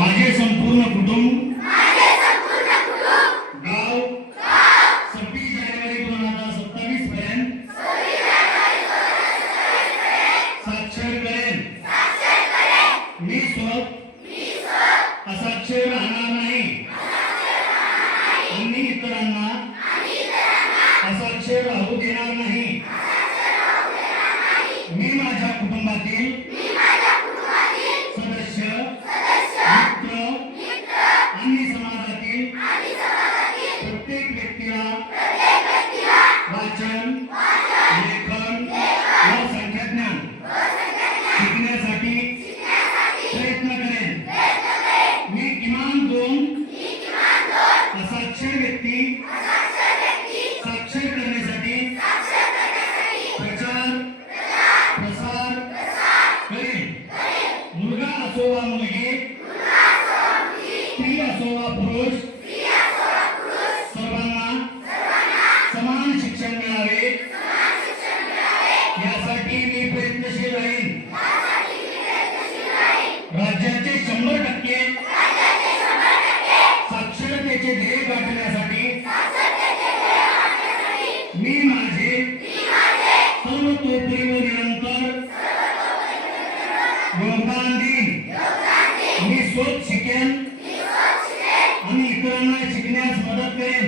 माझे संपूर्ण कुटुंब गाव 26 जानेवारी 2027 पर्यंत साक्षर करेन. मी असाक्षर राहणार नाही आणि इतरांना असाक्षर राहू देणार नाही. मी माझ्या कुटुंबातील सदस्य, मित्र आणि समाजातील प्रत्येक व्यक्तीला वाचन, लेखन व संख्याज्ञान शिकण्यासाठी प्रयत्न करेन. मी किमान 2 असाक्षर व्यक्ती साक्षर करण्यासाठी प्रचार प्रसार करेन. मुलगा असो वा मुलगी, स्त्री असो वा पुरुष, सर्वांना समान शिक्षण मिळावे यासाठी मी प्रयत्नशील राहीन. राज्याचे 100% साक्षरतेचे ध्येय गाठण्यासाठी मी माझे सर्वतोपरी व निरंतर योगदान देईन. मी स्वतः शिकेन आणि इतरांना शिकण्यास मदत करेन.